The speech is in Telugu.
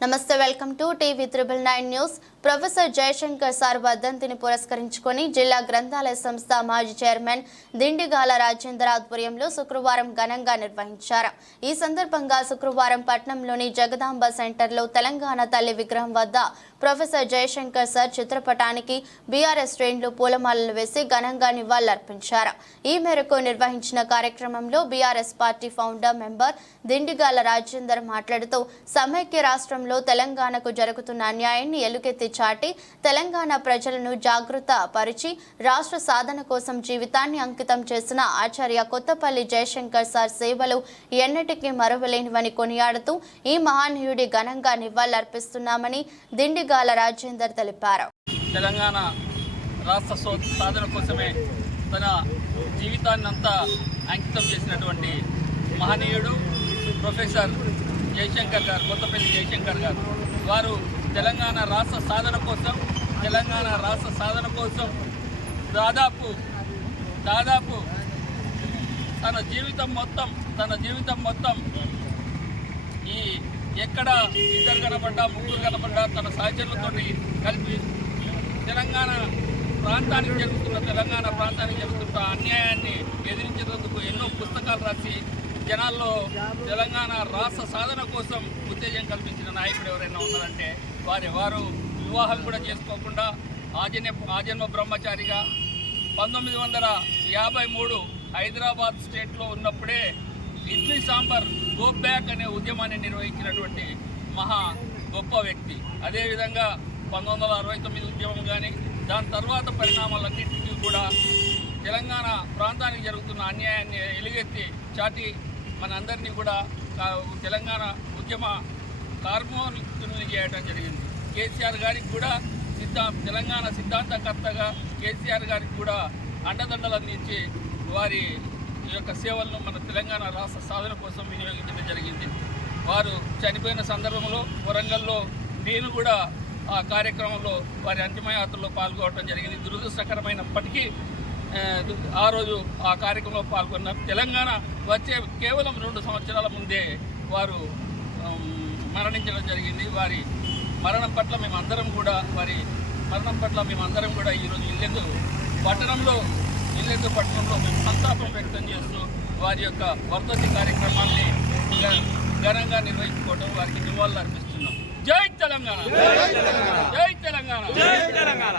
నమస్తే welcome to TV triple nine news Professor Jayashankar sir వర్ధంతిని పురస్కరించుకొని జిల్లా గ్రంథాలయ సంస్థ మాజీ చైర్మన్ దిండిగాల రాజేందర్ ఆధ్వర్యంలో శుక్రవారం ఘనంగా నిర్వహించారు. ఈ సందర్భంగా శుక్రవారం పట్నంలోని జగదాంబ సెంటర్లో తెలంగాణ తల్లి విగ్రహం వద్ద ప్రొఫెసర్ జయశంకర్ సార్ చిత్రపటానికి బీఆర్ఎస్ శ్రేణులు పూలమాలలు వేసి ఘనంగా నివాళులర్పించారు. ఈ మేరకు నిర్వహించిన కార్యక్రమంలో BRS party founder member Dindigala Rajender మాట్లాడుతూ సమైక్య రాష్ట్రంలో తెలంగాణకు జరుగుతున్న అన్యాయాన్ని ఎలుకెత్తి చాటి తెలంగాణ ప్రజలను జాగృత పరిచి రాష్ట్ర సాధన కోసం జీవితాన్ని అంకితం చేసిన ఆచార్య కొత్తపల్లి జయశంకర్ సార్ సేవలు ఎన్నటికీ మరవలేనివని కొనియాడుతూ ఈ మహానీయుడి ఘనంగా నివాళులర్పిస్తున్నామని దిండిగాల రాజేందర్ తెలిపారు. తెలంగాణ రాష్ట్ర సాధన కోసమే తన జీవితాన్ని అంతా అంకితం చేసినటువంటి మహనీయుడు ప్రొఫెసర్ జయశంకర్ గారు కొత్తపల్లి జయశంకర్ గారు. వారు తెలంగాణ రాష్ట్ర సాధన కోసం తెలంగాణ రాష్ట్ర సాధన కోసం దాదాపు దాదాపు తన జీవితం మొత్తం తన జీవితం మొత్తం ఈ ఎక్కడ ఇద్దరు కనబడ్డా ముగ్గురు కనబడ్డా తన సహచరులతో కలిపి తెలంగాణ ప్రాంతానికి జరుగుతున్న తెలంగాణ ప్రాంతానికి జరుగుతున్న అన్యాయాన్ని ఎదిరించేందుకు ఎన్నో పుస్తకాలు రాసి జనాల్లో తెలంగాణ రాష్ట్ర సాధన కోసం ఉత్తేజం కల్పించిన నాయకుడు ఎవరైనా ఉన్నారంటే వారి వారు వివాహం కూడా చేసుకోకుండా ఆజన్య ఆజన్మ బ్రహ్మచారిగా పంతొమ్మిది వందల యాభై మూడు హైదరాబాద్ స్టేట్లో ఉన్నప్పుడే ఇడ్లీ సాంబార్ గో బ్యాక్ అనే ఉద్యమాన్ని నిర్వహించినటువంటి మహా గొప్ప వ్యక్తి. అదేవిధంగా పంతొమ్మిది వందల అరవై తొమ్మిది ఉద్యమం కానీ దాని తర్వాత పరిణామాలన్నింటినీ కూడా తెలంగాణ ప్రాంతానికి జరుగుతున్న అన్యాయాన్ని ఎలుగెత్తి చాటి మనందరినీ కూడా తెలంగాణ ఉద్యమ కార్మోన్యుల్ని చేయడం జరిగింది. కేసీఆర్ గారికి కూడా సిద్ధా తెలంగాణ సిద్ధాంతకర్తగా కేసీఆర్ గారికి కూడా అండదండలు అందించి వారి ఈ యొక్క సేవలను మన తెలంగాణ రాష్ట్ర సాధన కోసం వినియోగించడం జరిగింది. వారు చనిపోయిన సందర్భంలో వరంగల్లో నేను కూడా ఆ కార్యక్రమంలో వారి అంతిమయాత్రలో పాల్గొనడం జరిగింది. దురదృష్టకరమైనప్పటికీ ఆ, రోజు ఆ కార్యక్రమంలో పాల్గొన్నారు తెలంగాణ వచ్చే కేవలం రెండు సంవత్సరాల ముందే వారు మరణించడం జరిగింది. వారి మరణం పట్ల మేమందరం కూడా వారి మరణం పట్ల మేమందరం కూడా ఈరోజు ఇల్లెందు పట్టణంలో ఇల్లెందు పట్టణంలో మేము సంతాపం వ్యక్తం చేస్తూ వారి యొక్క వర్ధంతి కార్యక్రమాన్ని ఘనంగా నిర్వహించుకోవడం వారికి నివాళులు అర్పిస్తున్నాం జై తెలంగాణ! జై తెలంగాణ! జై తెలంగాణ!